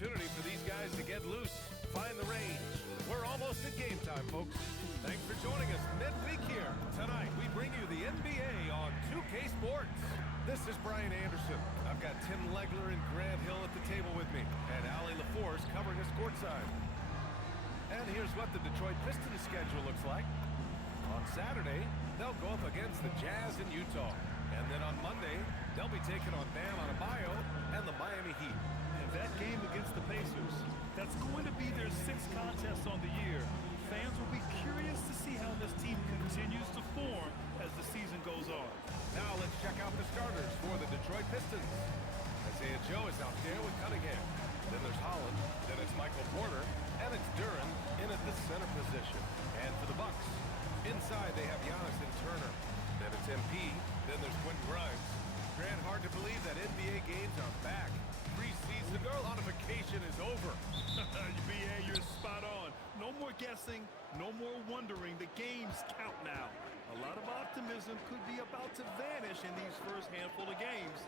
opportunity for these guys to get loose, find the range. We're almost at game time, folks. Thanks for joining us midweek here. Tonight, we bring you the NBA on 2K Sports. This is Brian Anderson. I've got Tim Legler and Grant Hill at the table with me, and Allie LaForce covering us courtside. And here's what the Detroit Pistons schedule looks like. On Saturday, they'll go up against the Jazz in Utah. And then on Monday, they'll be taking on Bam Adebayo and the Miami Heat. And that game against the Pacers, that's going to be their 6th contest on the year. Fans will be curious to see how this team continues to form as the season goes on. Now let's check out the starters for the Detroit Pistons. Isaiah Joe is out there with Cunningham. Then there's Holland. Then it's Michael Porter. And it's Duren in at the center position. And for the Bucks, inside they have Giannis and Turner. Then it's MP. Then there's Quentin Grimes. Grant, hard to believe that NBA games are back. Preseason qualification is over. BA, you're spot on. No more guessing, no more wondering. The games count now. A lot of optimism could be about to vanish in these first handful of games.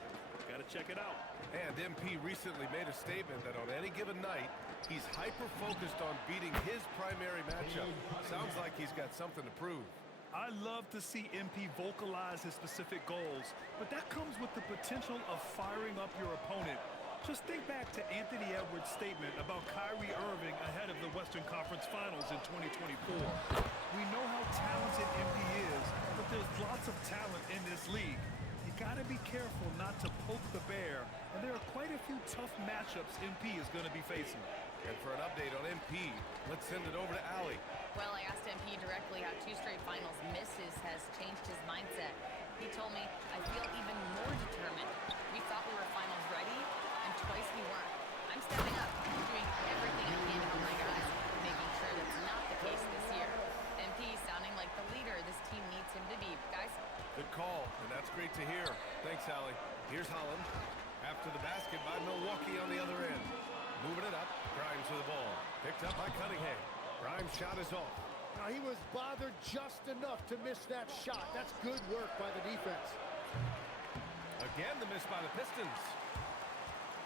Got to check it out. And MP recently made a statement that on any given night, he's hyper-focused on beating his primary matchup. Sounds like he's got something to prove. I love to see MP vocalize his specific goals, but that comes with the potential of firing up your opponent. Just think back to Anthony Edwards' statement about Kyrie Irving ahead of the Western Conference Finals in 2024. We know how talented MP is, but there's lots of talent in this league. You gotta be careful not to poke the bear, and there are quite a few tough matchups MP is gonna be facing. And for an update on MP, let's send it over to Allie. Well, I asked MP directly how 2 straight finals misses has changed his mindset. He told me, I feel even more determined. We thought we were finals ready, and twice we weren't. I'm stepping up, doing everything I can for my guys, making sure that's not the case this year. MP sounding like the leader this team needs him to be. Guys? Good call, and that's great to hear. Thanks, Allie. Here's Holland. After the basket by Milwaukee on the other end. Moving it up. Grimes with the ball. Picked up by Cunningham. Grimes' shot is off. Now he was bothered just enough to miss that shot. That's good work by the defense. Again, the miss by the Pistons.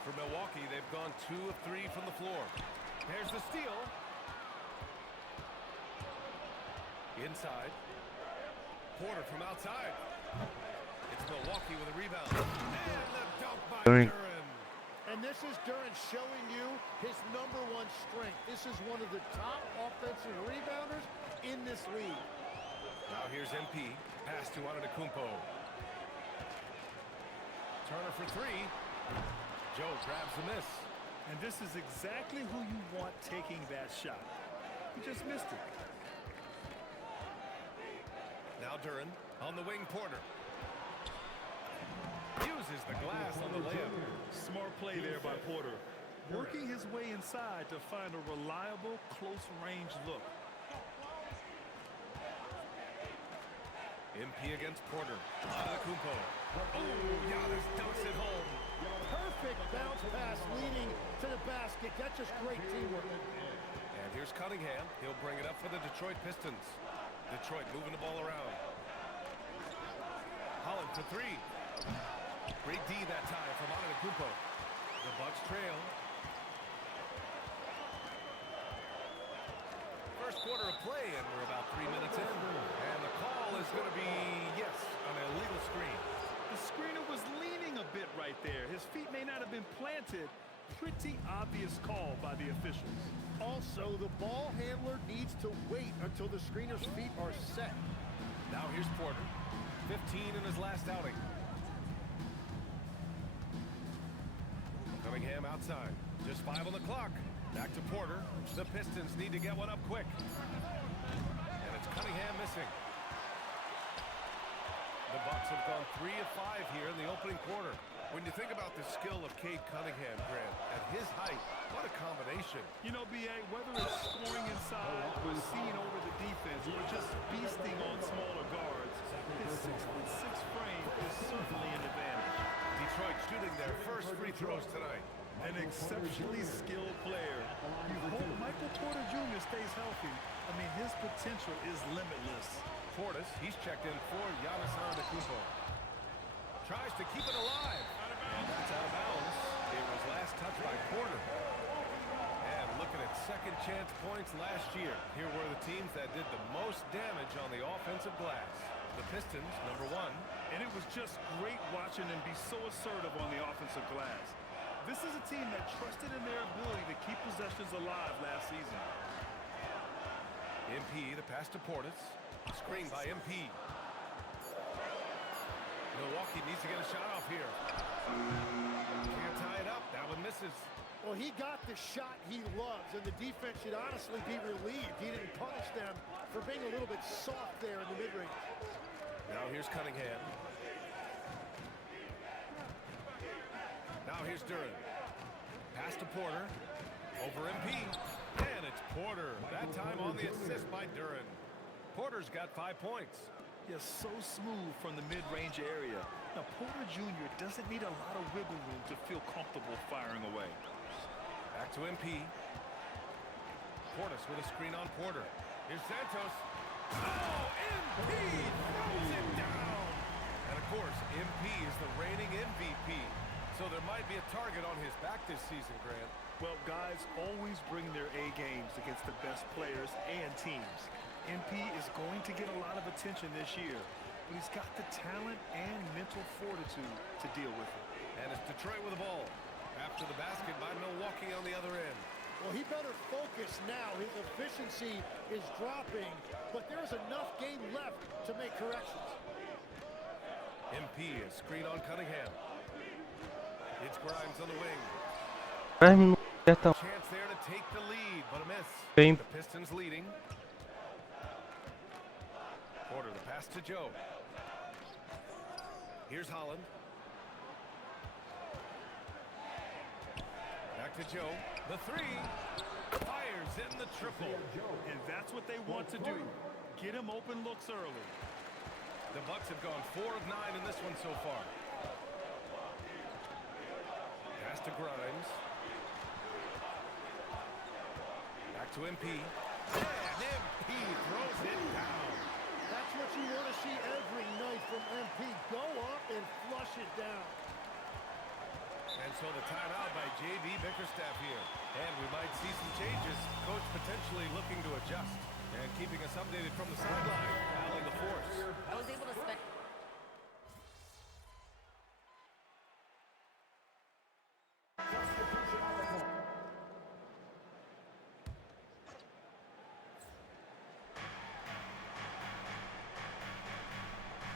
For Milwaukee, they've gone 2 of 3 from the floor. There's the steal. Inside. Porter from outside. It's Milwaukee with a rebound. And the dunk by Duren. And this is Duren showing you his #1 strength. This is one of the top offensive rebounders in this league. Now here's MP. Pass to Antetokounmpo. Turner for 3. Joe grabs the miss. And this is exactly who you want taking that shot. He just missed it. Now Duren on the wing. Porter uses the glass on the layup. Smart play there by Porter. Working his way inside to find a reliable, close-range look. MP against Porter. Antetokounmpo. Oh, Giannis dunks it home. Perfect bounce pass leading to the basket. That's just great teamwork. And here's Cunningham. He'll bring it up for the Detroit Pistons. Detroit moving the ball around. Holland for 3. Great D that time from Antetokounmpo. The Bucks trail. First quarter of play, and we're about 3 minutes in. And the call is going to be, yes, an illegal screen. The screener was leaning a bit right there. His feet may not have been planted. Pretty obvious call by the officials. Also, the ball handler needs to wait until the screener's feet are set. Now here's Porter. 15 in his last outing. Cunningham outside. Just 5 on the clock. Back to Porter. The Pistons need to get one up quick. And it's Cunningham missing. The Bucks have gone 3 of 5 here in the opening quarter. When you think about the skill of Cade Cunningham, Grant, at his height, what a combination. You know, BA, whether it's scoring inside or seeing over the defense or just beasting on smaller guards, his 6'6" frame is certainly an advantage. Detroit shooting their first free throws tonight. An exceptionally skilled player. You hope Michael Porter Jr. stays healthy. I mean, his potential is limitless. Portis, he's checked in for Giannis Antetokounmpo. Tries to keep it alive. And that's out of bounds. It was last touched by Porter. second chance points last year. Here were the teams that did the most damage on the offensive glass. The Pistons, number 1. And it was just great watching them be so assertive on the offensive glass. This is a team that trusted in their ability to keep possessions alive last season. MP, the pass to Portis. Screen by MP. Milwaukee needs to get a shot off here. Can't tie it up. That one misses. Well, he got the shot he loves, and the defense should honestly be relieved. He didn't punish them for being a little bit soft there in the mid-range. Now here's Cunningham. Now here's Duran. Pass to Porter. Over MP. And it's Porter. That time on the assist by Duran. Porter's got 5 points. Yeah, so smooth from the mid-range area. Now, Porter Jr. doesn't need a lot of wiggle room to feel comfortable firing away. Back to MP. Portis with a screen on Porter. Here's Santos. Oh, MP throws it down. And, of course, MP is the reigning MVP. So there might be a target on his back this season, Grant. Well, guys always bring their A games against the best players and teams. MP is going to get a lot of attention this year, but he's got the talent and mental fortitude to deal with it. And it's Detroit with the ball. After the basket by Milwaukee on the other end. Well, he better focus now. His efficiency is dropping, but there's enough game left to make corrections. MP is screen on Cunningham. It's Grimes on the wing. Chance there to take the lead, but a miss. The Pistons leading. Porter, the pass to Joe. Here's Holland. Back to Joe. The three. Fires in the triple. And that's what they want to do. Get him open looks early. The Bucks have gone 4 of 9 in this one so far. Pass to Grimes. Back to MP. And MP throws it down. That's what you want to see every night from MP. Go up and flush it down. And so the timeout by J.B. Bickerstaff here. And we might see some changes. Coach potentially looking to adjust. And keeping us updated from the sideline. Battling the force. I was able to spend...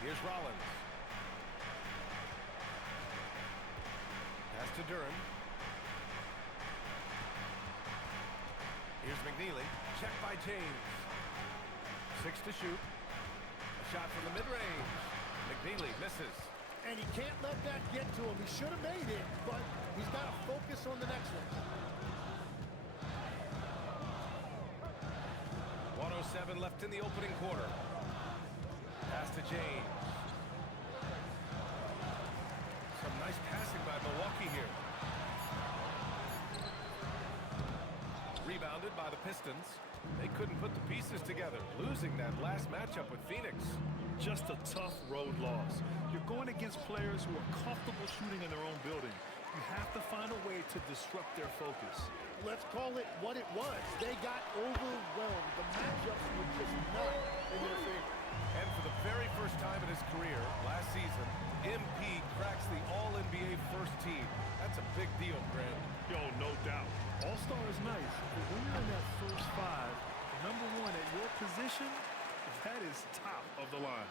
Here's Rollins. Pass to Duran. Here's McNeely. Check by James. 6 to shoot. A shot from the mid-range. McNeely misses. And he can't let that get to him. He should have made it, but he's got to focus on the next one. 1:07 left in the opening quarter. Pass to James. Some nice passing by Milwaukee here. Rebounded by the Pistons. They couldn't put the pieces together, losing that last matchup with Phoenix. Just a tough road loss. You're going against players who are comfortable shooting in their own building. You have to find a way to disrupt their focus. Let's call it what it was. They got overwhelmed. The matchups were just not in their favor. And for the very first time in his career, last season, MP cracks the All-NBA first team. That's a big deal, Grant. Yo, no doubt. All-Star is nice, but when you're in that first 5, number 1 at your position, that is top of the line.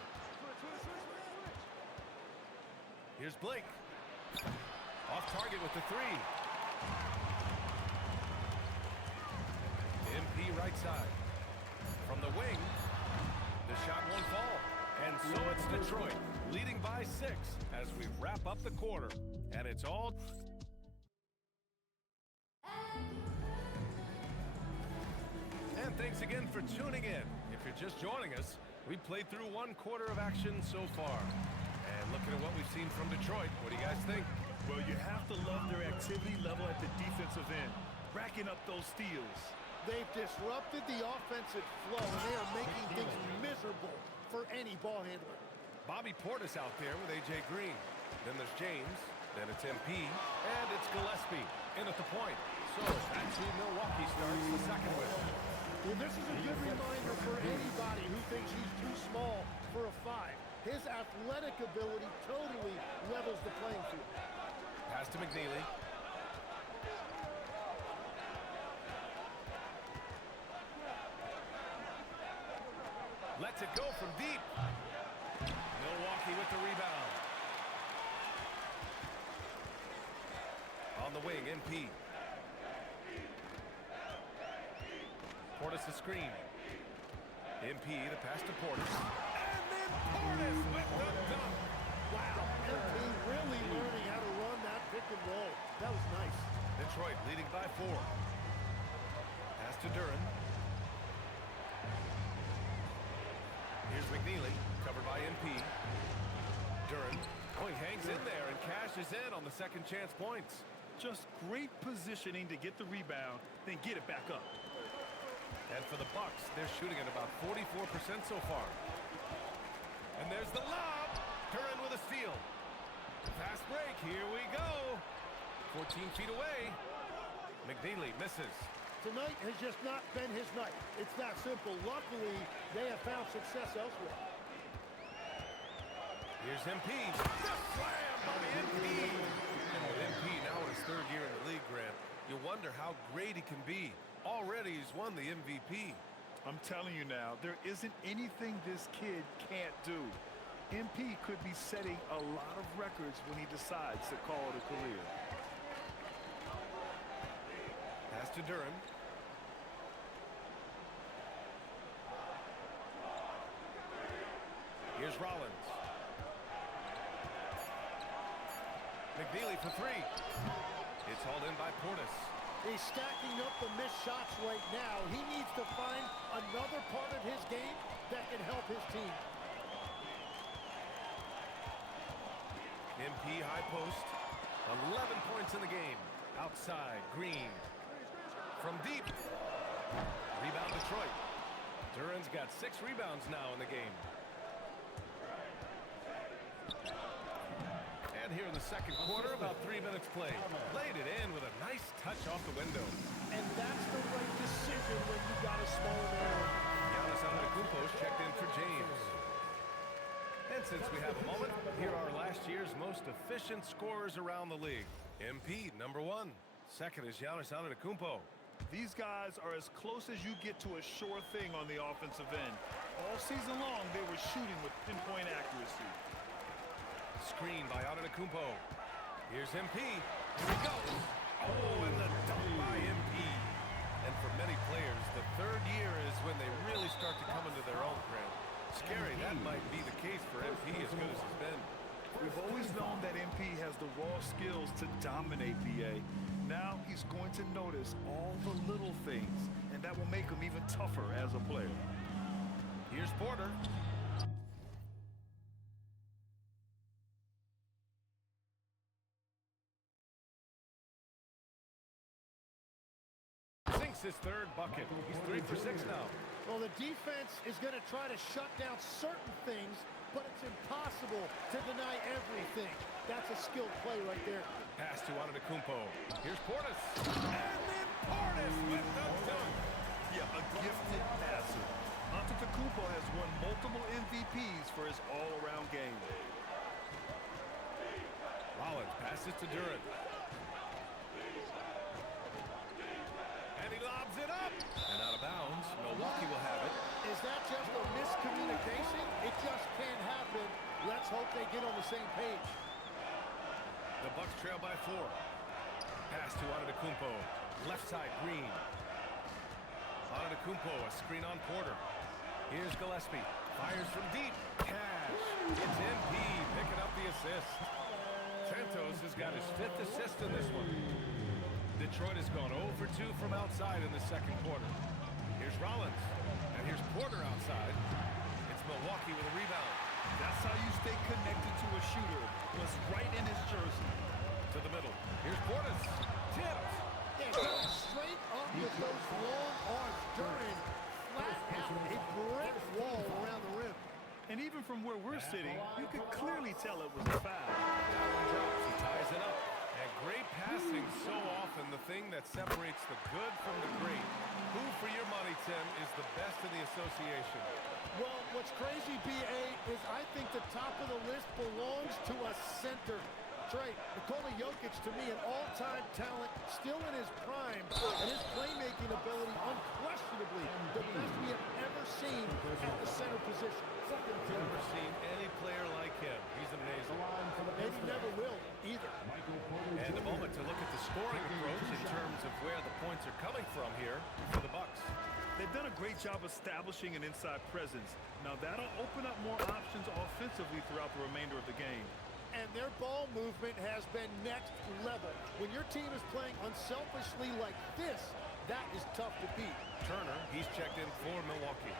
Here's Blake. Off target with the 3. MP right side. From the wing, the shot won't fall. And so it's Detroit, leading by 6 as we wrap up the quarter. And it's all... And thanks again for tuning in. If you're just joining us, we played through 1 quarter of action so far. And looking at what we've seen from Detroit, what do you guys think? Well, you have to love their activity level at the defensive end, racking up those steals. They've disrupted the offensive flow, and they are making things miserable for any ball handler. Bobby Portis out there with A.J. Green. Then there's James. Then it's MP. And it's Gillespie in at the point. So that's who Milwaukee starts the second Well, this is a good reminder for anybody who thinks he's too small for a 5. His athletic ability totally levels the playing field. Pass to McNeely. Lets it go from deep. Milwaukee with the rebound. On the wing, MP. Portis the screen. MP, the pass to Portis. And then Portis with the dunk. Wow, MP really learning how to run that pick and roll. That was nice. Detroit leading by 4. Pass to Duren. Here's McNeely, covered by MP. Duren, oh, he hangs in there and cashes in on the second chance points. Just great positioning to get the rebound, then get it back up. And for the Bucks, they're shooting at about 44% so far. And there's the lob. Duren with a steal. Fast break, here we go. 14 feet away. McNeely misses. Tonight has just not been his night. It's that simple. Luckily, they have found success elsewhere. Here's MP. The slam by MP. And with MP now in his 3rd year in the league, Grant, you wonder how great he can be. Already he's won the MVP. I'm telling you now, there isn't anything this kid can't do. MP could be setting a lot of records when he decides to call it a career. Pass to Duren. Here's Rollins. McNeely for 3. It's hauled in by Portis. He's stacking up the missed shots right now. He needs to find another part of his game that can help his team. MP high post. 11 points in the game. Outside, Green. From deep. Rebound Detroit. Duren's got 6 rebounds now in the game. And here in the second quarter, about 3 minutes played. Laid it in with a nice touch off the window. And that's the right decision when you got a small man. Giannis Antetokounmpo's checked in for James. And since we have a moment, here are last year's most efficient scorers around the league. MP, number 1. Second is Giannis Antetokounmpo. These guys are as close as you get to a sure thing on the offensive end. All season long, they were shooting with pinpoint accuracy. Screen by Antetokounmpo. Here's MP. Here he goes. Oh, and the dunk by MP. And for many players, the 3rd year is when they really start to come into their own, Grant. Scary, that might be the case for MP as good as he's been. We've always known that MP has the raw skills to dominate PA. Now he's going to notice all the little things, and that will make him even tougher as a player. Here's Porter. Sinks his 3rd bucket. He's 3 for 6 now. Well, the defense is going to try to shut down certain things, but it's impossible to deny everything. That's a skilled play right there. Pass to Antetokounmpo. Here's Portis. And then Portis with the dunk. Yeah, a gifted passer. Antetokounmpo has won multiple MVPs for his all-around game. Rollins passes to Duren. And he lobs it up. And out of bounds. Milwaukee will have it. Is that just a miscommunication? It just can't happen. Let's hope they get on the same page. The Bucks trail by 4. Pass to Antetokounmpo. Left side, Green. Antetokounmpo, a screen on Porter. Here's Gillespie. Fires from deep. Cash. It's MP picking up the assist. Santos has got his 5th assist in this one. Detroit has gone 0 for 2 from outside in the second quarter. Here's Rollins. And here's Porter outside. It's Milwaukee with a rebound. That's how you stay connected to a shooter. Was right in his jersey. To the middle. Here's Portis. Tipped. Yeah, going straight up with those long arms. Duren flat out a brick wall around the rim. And even from where we're sitting, you could clearly tell it was a foul. He ties it up. And Great passing so often the thing that separates the good from the great. Who, for your money, Tim, is the best in the association? Well, what's crazy, B.A., is I think the top of the list belongs to a center. That's right. Nikola Jokic, to me, an all-time talent, still in his prime, and his playmaking ability unquestionably the best we have ever seen at the center position. Never seen any player like him. He's amazing. And he never will, either. And a moment to look at the scoring approach in terms of where the points are coming from here for the Bucks. They've done a great job establishing an inside presence. Now that'll open up more options offensively throughout the remainder of the game. And their ball movement has been next level. When your team is playing unselfishly like this, that is tough to beat. Turner, he's checked in for Milwaukee.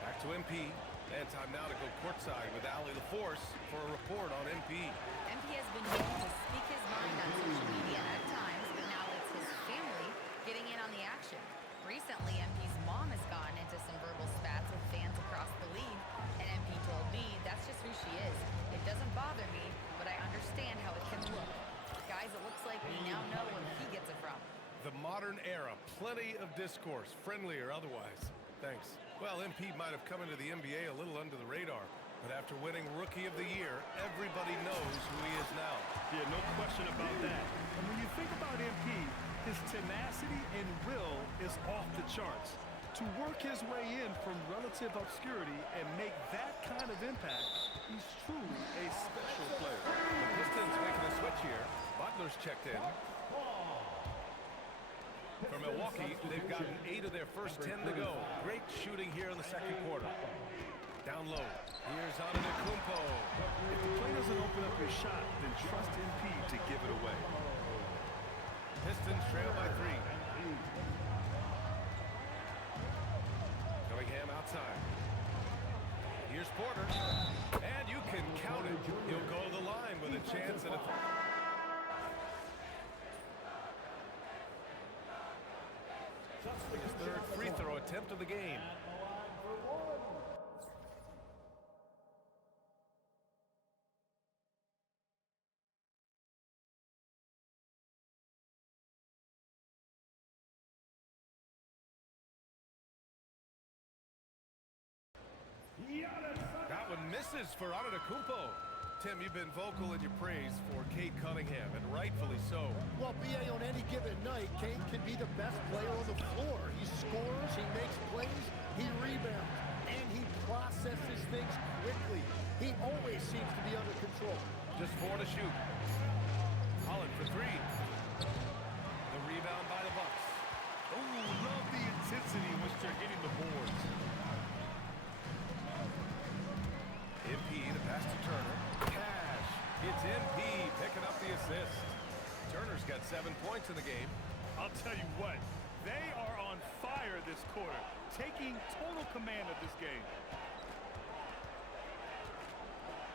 Back to MP. And time now to go courtside with Allie LaForce for a report on MP. MP has been known to speak his mind on social media at times, but now it's his family getting in on the action. Recently, MP's mom has gotten into some verbal spats with fans across the league, and MP told me that's just who she is. It doesn't bother me, but I understand how it can look. Guys, it looks like we now know where he gets it from. The modern era, plenty of discourse, friendly or otherwise. Thanks. Well, MP might have come into the NBA a little under the radar, but after winning Rookie of the Year, everybody knows who he is now. Yeah, no question about that. And when you think about MP, his tenacity and will is off the charts. To work his way in from relative obscurity and make that kind of impact, he's truly a special player. The Pistons making a switch here. Butler's checked in. For Milwaukee, they've gotten 8 of their first 10 to go. Great shooting here in the second quarter. Down low. Here's Antetokounmpo. If the play doesn't open up your shot, then trust MP to give it away. Pistons trail by 3. Cunningham outside. Here's Porter. And you can count it. He'll go to the line with a chance at a... His third free throw attempt of the game. That one misses for Antetokounmpo. Tim, you've been vocal in your praise for Cade Cunningham, and rightfully so. Well, B.A., on any given night, Cade can be the best player on the floor. He scores, he makes plays, he rebounds, and he processes things quickly. He always seems to be under control. Just 4 to shoot. Holland for 3. The rebound by the Bucks. Oh, love the intensity in which they're hitting the boards. MP, the pass to Turner. Cash. It's MP picking up the assist. Turner's got 7 points in the game. I'll tell you what, they are on fire this quarter, taking total command of this game.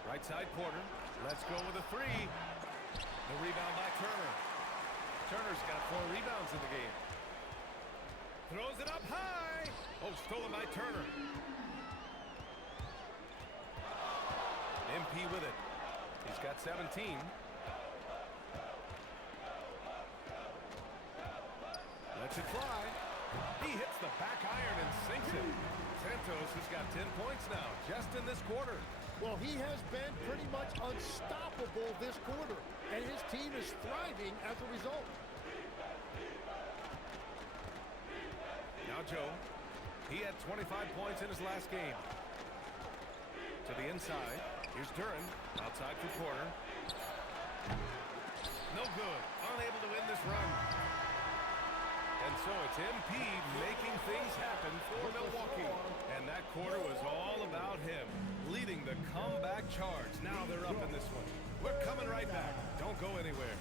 Right side Porter. Let's go with a 3. The rebound by Turner. Turner's got 4 rebounds in the game. Throws it up high. Oh, stolen by Turner. MP with it. He's got 17. Lets it fly. He hits the back iron and sinks it. Santos has got 10 points now, just in this quarter. Well, he has been pretty much unstoppable this quarter, and his team is thriving as a result. Now Joe. He had 25 points in his last game. To the inside. Here's Duran. Outside for Porter. No good. Unable to win this run. And so it's MP making things happen for Milwaukee. And that quarter was all about him, leading the comeback charge. Now they're up in this one. We're coming right back. Don't go anywhere.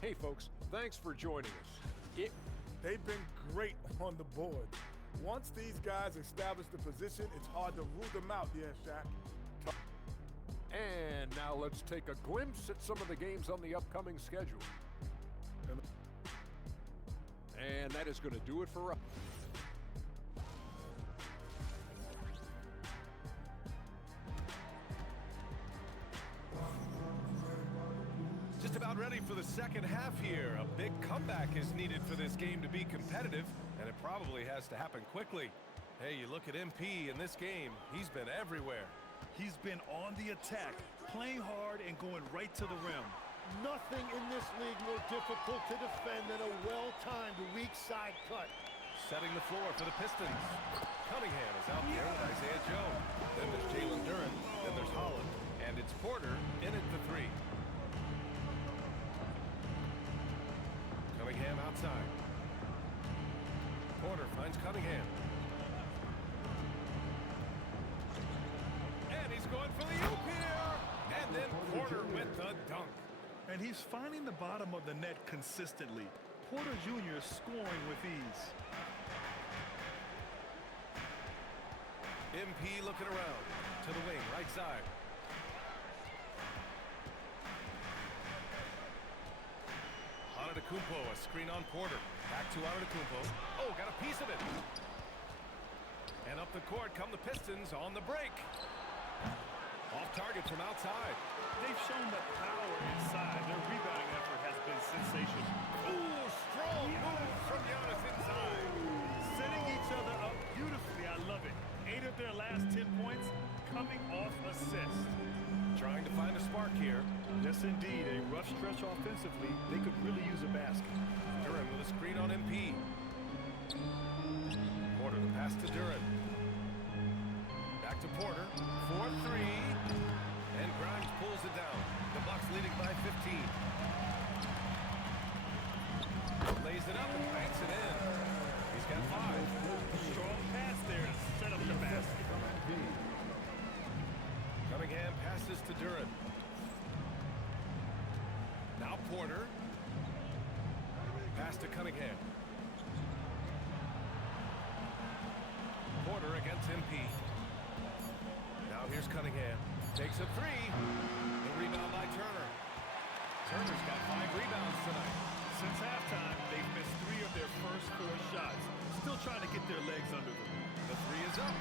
Hey folks, thanks for joining us. They've been great on the board. Once these guys establish the position, it's hard to rule them out, yeah, Shaq. And now let's take a glimpse at some of the games on the upcoming schedule. And that is going to do it for us. about ready for the second half here. A big comeback is needed for this game to be competitive, and it probably has to happen quickly. Hey, you look at MP in this game, he's been everywhere. He's been on the attack, playing hard and going right to the rim. Nothing in this league more difficult to defend than a well-timed weak side cut. Setting the floor for the Pistons. Cunningham is out there with Isaiah Joe. Then there's Jalen Duren. Then there's Holland. And it's Porter in at the three. Cunningham outside. Porter finds Cunningham. And he's going for the oop here. And then Porter with the dunk. And he's finding the bottom of the net consistently. Porter Jr. scoring with ease. MP looking around to the wing, right side. Antetokounmpo, a screen on Porter. Back to Antetokounmpo. Oh, got a piece of it. And up the court come the Pistons on the break. Off target from outside. They've shown the power inside. Their rebounding effort has been sensational. Ooh, strong move from Giannis inside. Setting each other up beautifully. I love it. 8 of their last 10 points coming off assist. Trying to find a spark here. Yes, indeed. A rough stretch offensively. They could really use a basket. Duren with a screen on MP. Porter, the pass to Duren. Back to Porter. 4-3. And Grimes pulls it down. The Bucks leading by 15. Lays it up and banks it in. He's got 5. Strong pass there to set up the basket. Cunningham passes to Duren. Now Porter. Pass to Cunningham. Porter against MP. Now here's Cunningham. Takes a 3. The rebound by Turner. Turner's got 5 rebounds tonight. Since halftime, they've missed 3 of their first 4 shots. Still trying to get their legs under them. The 3 is up.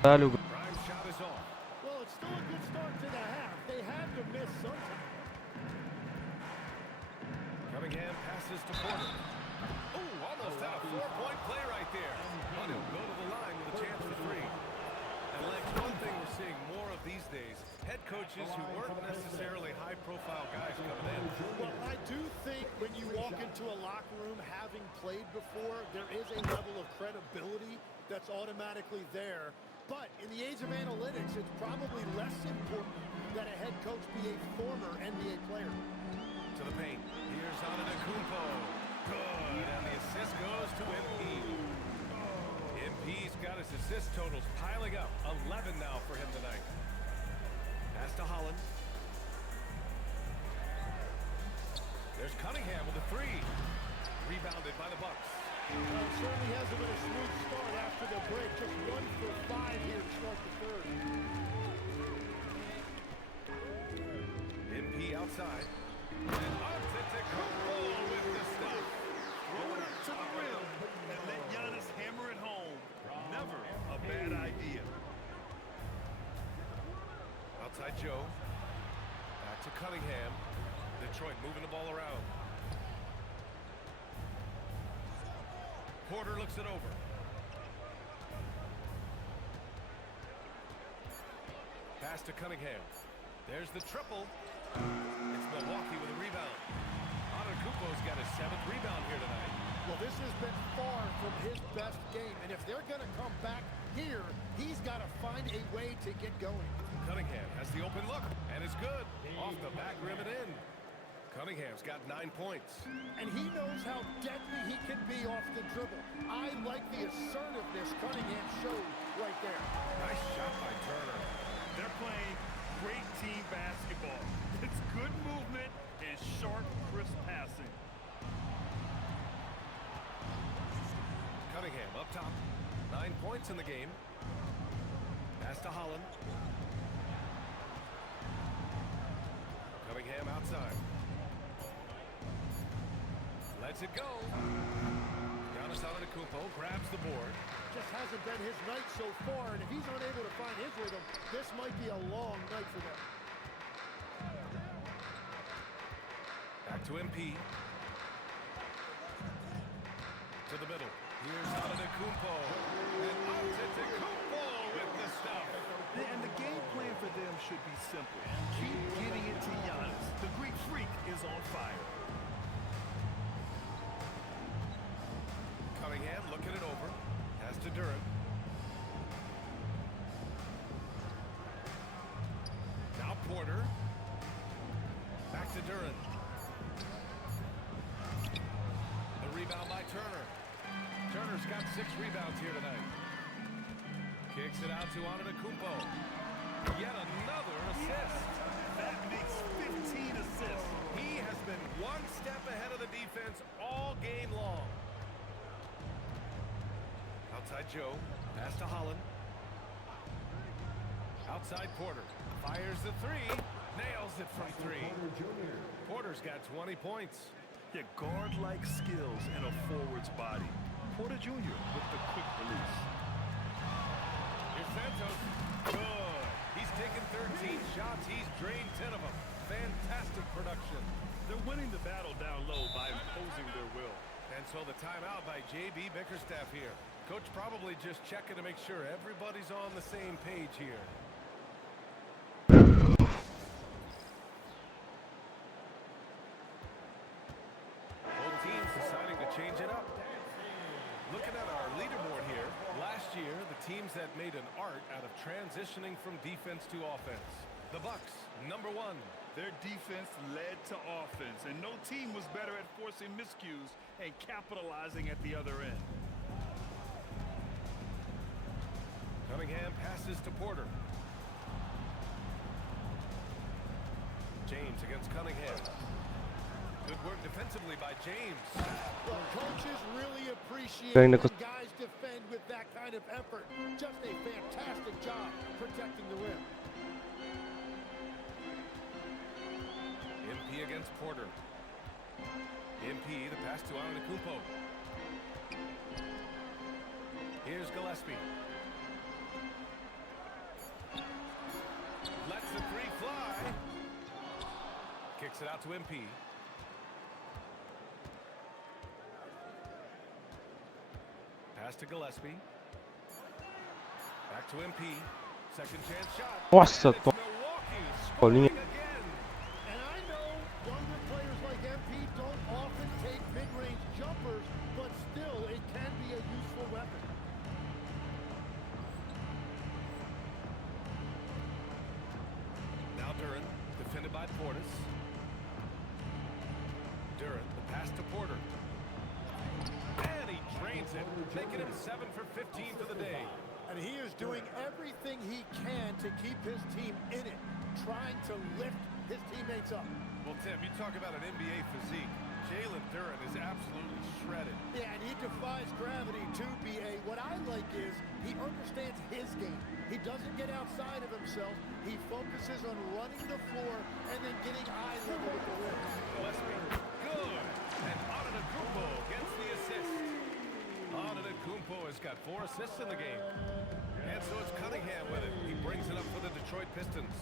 Valeu. Grimes' shot is off. Well, it's still a good start to the half. They had to miss sometime. Cunningham passes to Porter. Oh, almost had a 4-point play right there. But he'll go to the line with a chance for 3. And Lex, one thing we're seeing more of these days, head coaches who weren't necessarily high-profile guys coming in. Well, I do think when you walk into a locker room having played before, there is a level of credibility that's automatically there. But in the age of analytics, it's probably less important that a head coach be a former NBA player. To the paint. Here's Antetokounmpo. Good. And the assist goes to MP. MP's got his assist totals piling up. 11 now for him tonight. Pass to Holland. There's Cunningham with a 3. Rebounded by the Bucks. Well, it certainly hasn't been a smooth start after the break. Just 1 for 5 here to start the third. MP outside. And Antetokounmpo with the stuff. Throw it up to the rim and let Giannis hammer it home. Never a bad idea. Outside Joe. Back to Cunningham. Detroit moving the ball around. Porter looks it over. Pass to Cunningham. There's the triple. It's Milwaukee with a rebound. Antetokounmpo's got his 7th rebound here tonight. Well, this has been far from his best game, and if they're going to come back here, he's got to find a way to get going. Cunningham has the open look, and it's good. Off the back rim and in. Cunningham's got 9 points. And he knows how deadly he can be off the dribble. I like the assertiveness Cunningham showed right there. Nice shot by Turner. They're playing great team basketball. It's good movement and sharp, crisp passing. Cunningham up top. 9 points in the game. Pass to Holland. Cunningham outside. Lets it go. Giannis Antetokounmpo grabs the board. Just hasn't been his night so far, and if he's unable to find his rhythm, this might be a long night for them. Back Back to MP. To the middle. Here's Antetokounmpo. And Antetokounmpo with the stuff. And the game plan for them should be simple. Keep getting it to Giannis. The Greek freak is on fire. Cunningham looking it over. Pass to Durant. Now Porter. Back to Durant. The rebound by Turner. Turner's got 6 rebounds here tonight. Kicks it out to Antetokounmpo. Yet another assist. That makes 15 assists. He has been one step ahead of the defense all game long. Outside Joe. Pass to Holland. Outside Porter. Fires the 3. Nails it from 3. Porter's got 20 points. Yeah, guard-like skills and a forward's body. Porter Jr. with the quick release. Here's Santos. Good. He's taken 13 shots. He's drained 10 of them. Fantastic production. They're winning the battle down low by imposing their will. And so the timeout by J.B. Bickerstaff here. Coach probably just checking to make sure everybody's on the same page here. Both teams deciding to change it up. Looking at our leaderboard here, last year the teams that made an art out of transitioning from defense to offense. The Bucks, number 1. Their defense led to offense, and no team was better at forcing miscues and capitalizing at the other end. Cunningham passes to Porter. James against Cunningham. Good work defensively by James. Well, coaches really appreciate Going when to- guys defend with that kind of effort. Just a fantastic job protecting the rim. MP against Porter. MP, the pass to Antetokounmpo. Here's Gillespie. Lets the 3 fly. Kicks it out to MP. Pass to Gillespie. Back to MP. Second chance shot. Nossa, And it's Milwaukee bolinha. scoring again. And I know younger players like MP don't often take mid-range jumpers, but still, it can be a useful weapon. Now Durant, defended by Portis. Durant, the pass to Porter. And he drains it, making him 7 for 15 for the day. And he is doing everything he can to keep his team in it, trying to lift his teammates up. Well, Tim, you talk about an NBA physique. Jalen Durant is absolutely shredded. Yeah, and he defies gravity too, B.A. What I like is he understands his game. He doesn't get outside of himself. He focuses on running the floor and then getting eye level with the rim. Gillespie, good. And Antetokounmpo gets the assist. Antetokounmpo has got 4 assists in the game. And so it's Cunningham with it. He brings it up for the Detroit Pistons.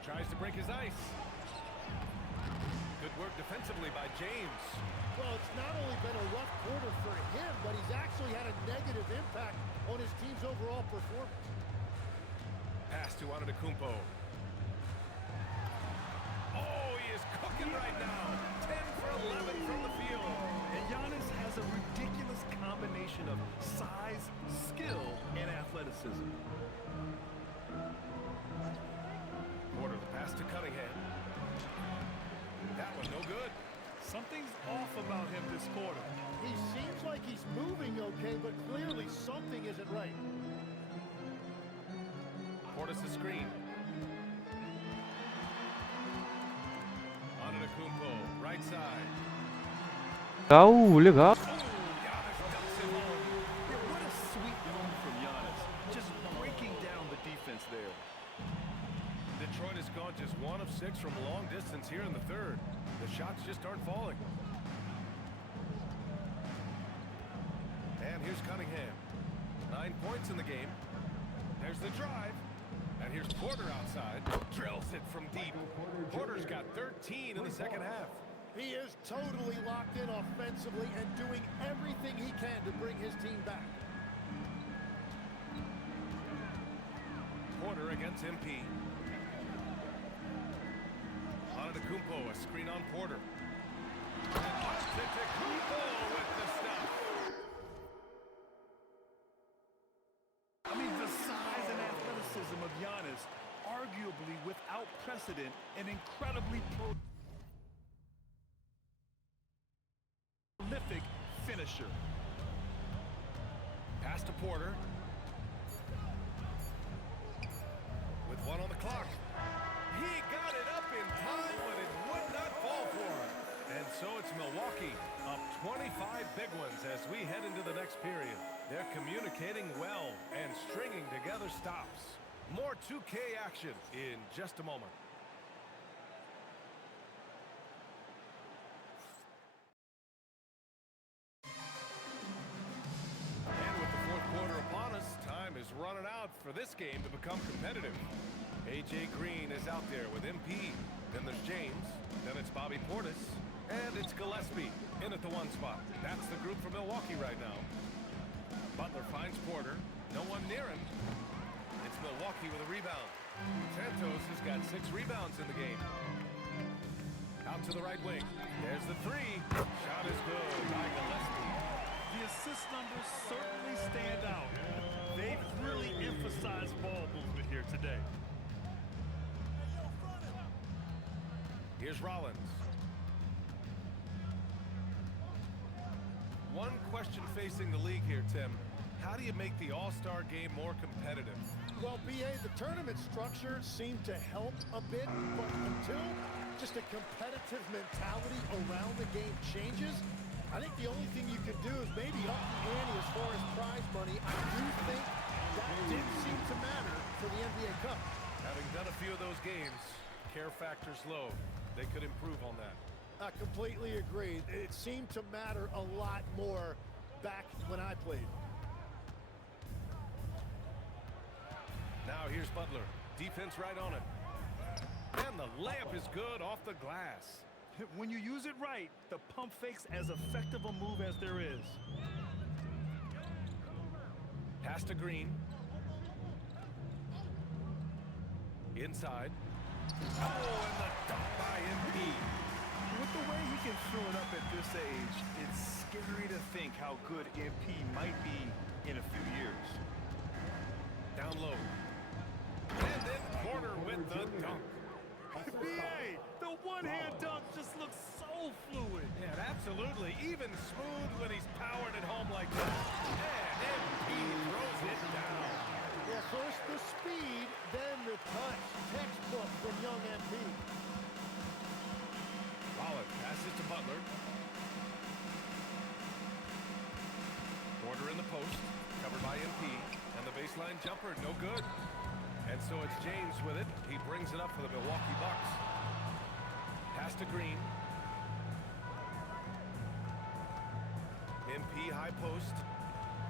Tries to break his ice. Good work defensively by James. Well, it's not only been a rough quarter for him, but he's actually had a negative impact on his team's overall performance. Pass to Antetokounmpo. Oh, he is cooking right now. 10 for 11 from the field. And Giannis has a ridiculous combination of size, skill, and athleticism. Porter, the pass to Cunningham. That one no good. Something's off about him this quarter. He seems like he's moving okay, but clearly something isn't right. Portis the screen. Antetokounmpo, right side. Legal, legal. Giannis dumps him home. Yeah, what a sweet move from Giannis. Just breaking down the defense there. Detroit has gone just 1 of 6 from long distance here in the third. The shots just aren't falling. And here's Cunningham. 9 points in the game. There's the drive. And here's Porter outside. Drills it from deep. Porter's got 13 in the second half. He is totally locked in offensively and doing everything he can to bring his team back. Porter against MP. Antetokounmpo, a screen on Porter. And Antetokounmpo with the stuff. I mean, the size and athleticism of Giannis, arguably without precedent, an incredibly prolific finisher. Pass to Porter. With one on the clock. He got it up in time, but it would not fall for him. And so it's Milwaukee up 25 big ones as we head into the next period. They're communicating well and stringing together stops. More 2K action in just a moment. And with the fourth quarter upon us, time is running out for this game to become competitive. A.J. Green is out there with MP. Then there's James. Then it's Bobby Portis. And it's Gillespie in at the one spot. That's the group for Milwaukee right now. Butler finds Porter. No one near him. It's Milwaukee with a rebound. Santos has got 6 rebounds in the game. Out to the right wing. There's the three. Shot is good by Gillespie. The assist numbers certainly stand out. They've really emphasized ball movement here today. Here's Rollins. One question facing the league here, Tim. How do you make the All-Star game more competitive? Well, BA, the tournament structure seemed to help a bit, but until just a competitive mentality around the game changes, I think the only thing you can do is maybe up the ante as far as prize money. I do think that did seem to matter for the NBA Cup. Having done a few of those games, care factor's low. They could improve on that. I completely agree. It seemed to matter a lot more back when I played. Now here's Butler. Defense right on him. And the layup is good off the glass. When you use it right, the pump fake's as effective a move as there is. Pass to Green. Inside. Oh, and the dunk by MP. With the way he can fill it up at this age, it's scary to think how good MP might be in a few years. Down low. And then Porter with the dunk. BA, the one-hand dunk just looks so fluid. Yeah, absolutely. Even smooth when he's powering it home like that. And MP throws it down. Yeah, first the speed, then the touch. Textbook from young MP. Rollins passes to Butler. Porter in the post, covered by MP. And the baseline jumper, no good. And so it's James with it. He brings it up for the Milwaukee Bucks. Pass to Green. MP high post.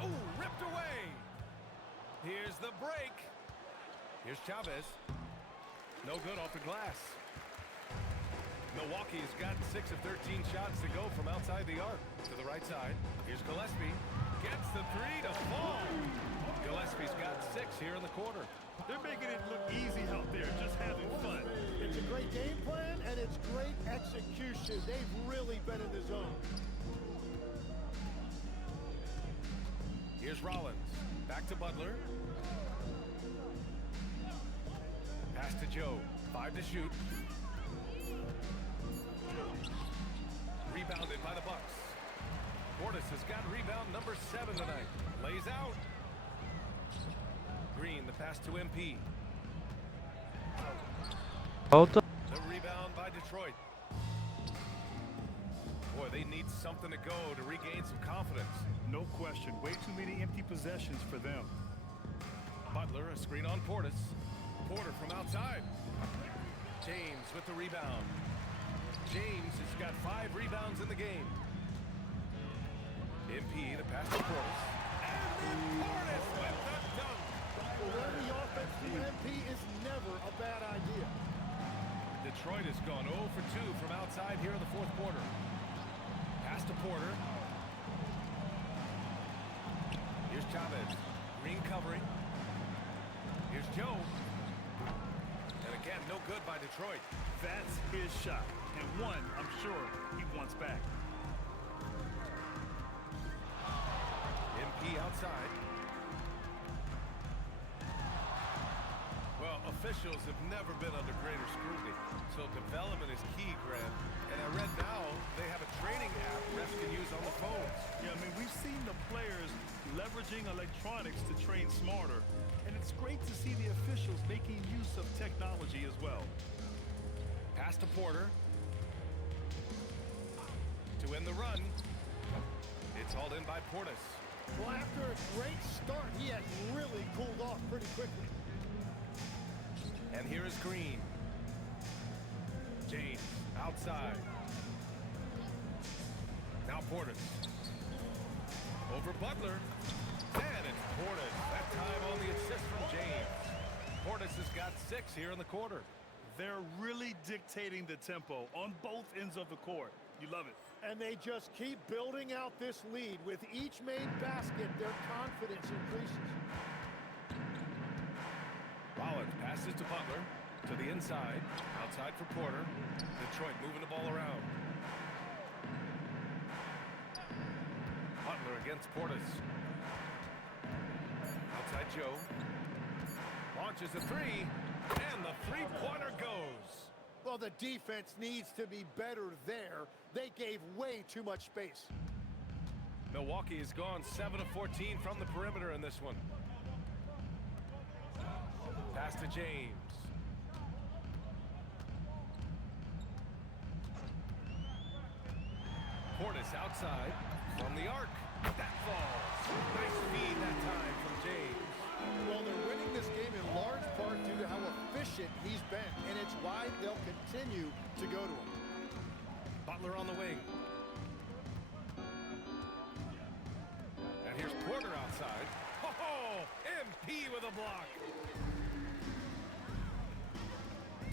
Oh, ripped away. Here's the break. Here's Chavez. No good off the glass. Milwaukee's got 6 of 13 shots to go from outside the arc. To the right side. Here's Gillespie. Gets the 3 to fall. Gillespie's got 6 here in the quarter. They're making it look easy out there, just having fun. It's a great game plan, and it's great execution. They've really been in the zone. Here's Rollins. Back to Butler. Pass to Joe. 5 to shoot. Rebounded by the Bucks. Portis has got rebound number 7 tonight. Lays out. Green, the pass to MP. Falta. The rebound by Detroit. Boy, they need something to go to regain some confidence. No question. Way too many empty possessions for them. Butler, a screen on Portis. Porter from outside. James with the rebound. James has got 5 rebounds in the game. MP, the pass to Portis. And then Portis with the dunk. Well, running the offense through MP is never a bad idea. Detroit has gone 0 for 2 from outside here in the fourth quarter. Pass to Porter. Here's Chavez. Green covering. Here's Joe. And again, no good by Detroit. That's his shot, and one I'm sure he wants back. MP outside. Well, officials have never been under greater scrutiny, so development is key, Grant. And I read now they have a training app refs can use on the phones. Yeah, I mean, we've seen the players leveraging electronics to train smarter, and it's great to see the officials making use of technology as well. Pass to Porter. To end the run. It's hauled in by Portis. Well, after a great start, he has really cooled off pretty quickly. And here is Green. James outside. Now Portis. Over Butler. And it's Portis. That time on the assist from James. Portis has got 6 here in the quarter. They're really dictating the tempo on both ends of the court. You love it. And they just keep building out this lead. With each made basket, their confidence increases. Rollins passes to Butler. To the inside. Outside for Porter. Detroit moving the ball around. Butler against Portis. Outside Joe. Launches a 3. And the three-pointer goes. Well, the defense needs to be better there. They gave way too much space. Milwaukee has gone 7 of 14 from the perimeter in this one. Pass to James. Portis outside from the arc. That falls. Nice feed that time from James. Well, they're winning this game in large part due to how efficient he's been, and it's why they'll continue to go to him. Butler on the wing. And here's Porter outside. Oh, MP with a block.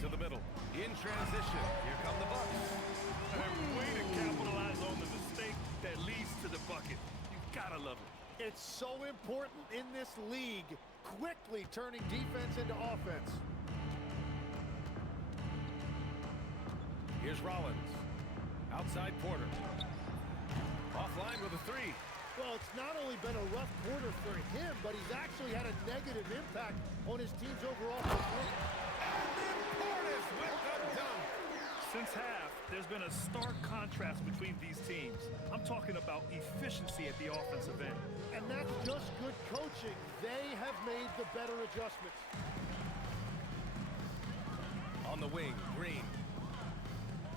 To the middle. In transition. Here come the Bucks. And way to capitalize on the mistake that leads to the bucket. You gotta love it. It's so important in this league, quickly turning defense into offense. Here's Rollins. Outside Porter. Offline with a 3. Well, it's not only been a rough quarter for him, but he's actually had a negative impact on his team's overall performance. And then Portis with the dunk. Since half, there's been a stark contrast between these teams. I'm talking about efficiency at the offensive end. And that's just good coaching. They have made the better adjustments. On the wing, Green.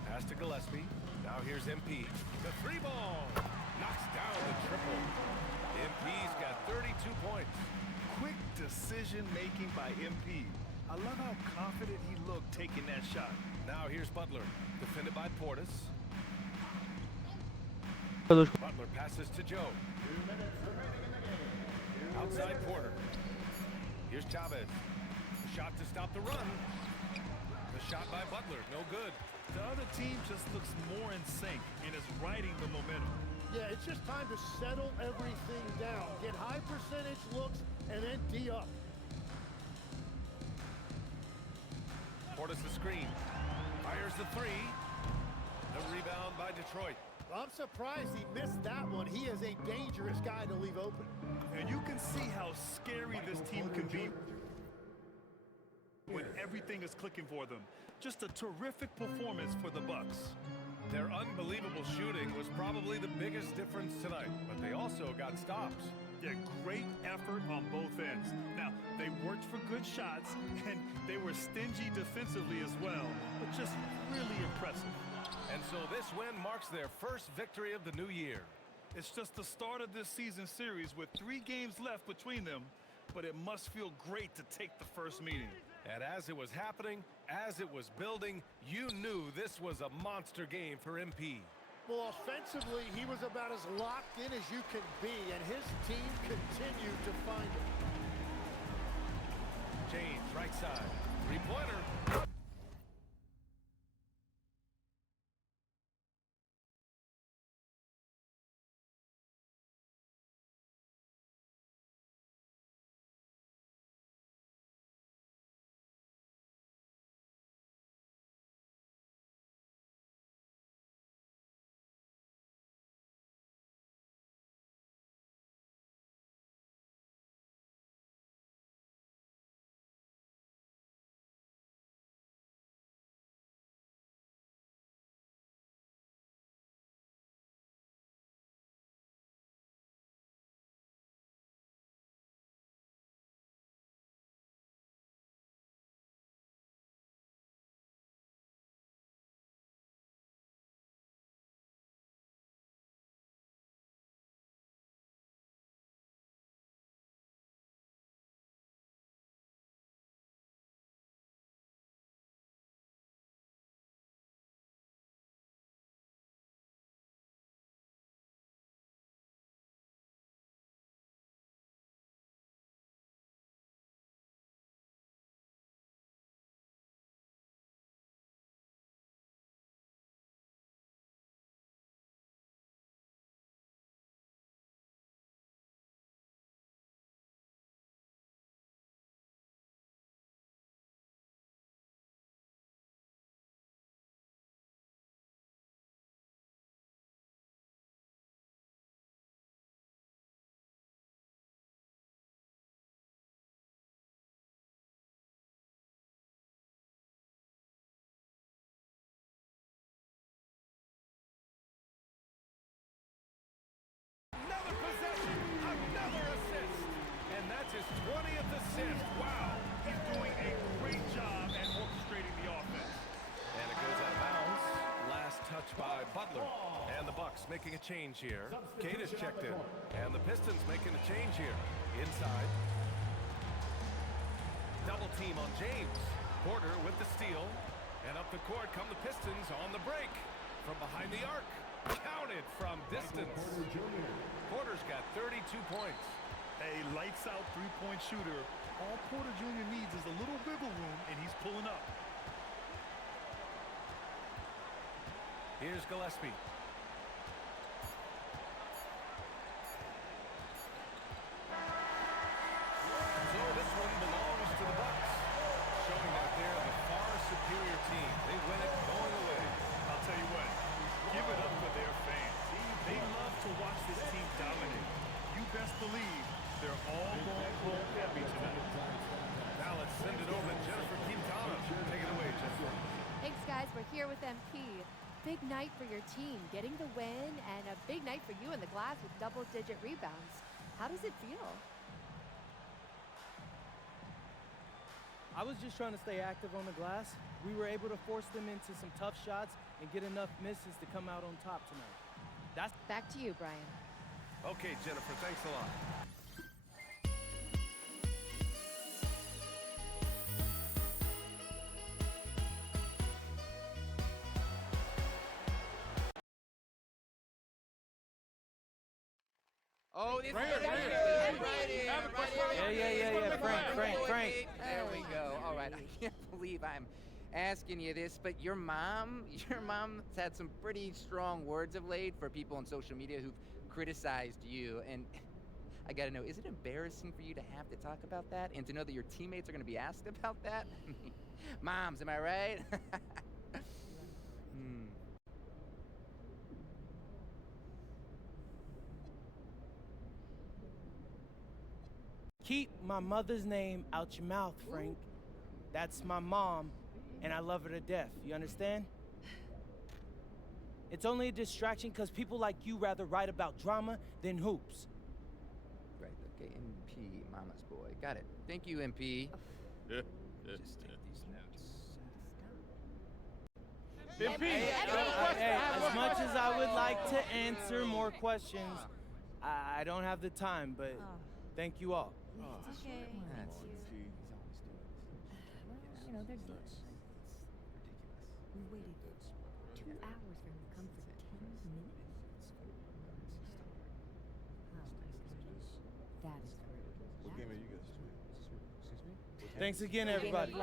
Pass to Gillespie. Now here's MP. The 3 ball. Knocks down the triple. MP's got 32 points. Quick decision-making by MP. I love how confident he looked taking that shot. Now here's Butler. Defended by Portis. Todos Butler passes to Joe. Outside Porter. Here's Chavez. Shot to stop the run. The shot by Butler, no good. The other team just looks more in sync and is riding the momentum. Yeah, it's just time to settle everything down. Get high percentage looks and then D up. Portis the screen. Fires the 3. The rebound by Detroit. I'm surprised he missed that one. He is a dangerous guy to leave open. And you can see how scary this team can be when everything is clicking for them. Just a terrific performance for the Bucks. Their unbelievable shooting was probably the biggest difference tonight, but they also got stops. Yeah, great effort on both ends. Now, they worked for good shots, and they were stingy defensively as well, but just really impressive. And so this win marks their first victory of the new year. It's just the start of this season series with 3 games left between them, but it must feel great to take the first meeting. And as it was happening, as it was building, you knew this was a monster game for MP. Well, offensively, he was about as locked in as you can be, and his team continued to find him. exchange, right side. Three-pointer. Another possession, another assist. And that's his 20th assist. Wow. He's doing a great job at orchestrating the offense. And it goes out of bounds. Last touch by Butler. And the Bucks making a change here. Kate is checked in. And the Pistons making a change here. Inside. Double team on James. Porter with the steal. And up the court come the Pistons on the break. From behind the arc. Counted from distance. Porter's got 32 points. A lights-out three-point shooter. All Porter Jr. needs is a little wiggle room, and he's pulling up. Here's Gillespie. So this one belongs to the Bucks, showing that they're the far superior team. They win it going away. I'll tell you what, give it up for their fans. They love to watch this team dominate. You best believe they're all going home happy tonight. Now let's send it over to Jennifer Quintana. Take it away, Jennifer. Thanks, guys. We're here with MP. Big night for your team, getting the win, and a big night for you in the glass with double-digit rebounds. How does it feel? I was just trying to stay active on the glass. We were able to force them into some tough shots and get enough misses to come out on top tonight. That's Back to you, Brian. Okay, Jennifer, thanks a lot. Oh, this is Right Yeah. Frank. There we go. All right, I can't believe I'm asking you this, but your mom's had some pretty strong words of late for people on social media who've criticized you, and I gotta know, is it embarrassing for you to have to talk about that and to know that your teammates are gonna be asked about that? Moms, am I right? Keep my mother's name out your mouth, Frank. That's my mom, and I love her to death. You understand? It's only a distraction because people like you rather write about drama than hoops. Right, okay, MP, mama's boy. Got it. Thank you, MP. Just take these notes. Hey, as much as I would like to answer more questions, I don't have the time, but thank you all. It's okay. You know, they're good. We waited 2 hours for him to come for 10 minutes. Oh my goodness. That is rude. What game are you guys playing? Excuse me? Thanks again, everybody.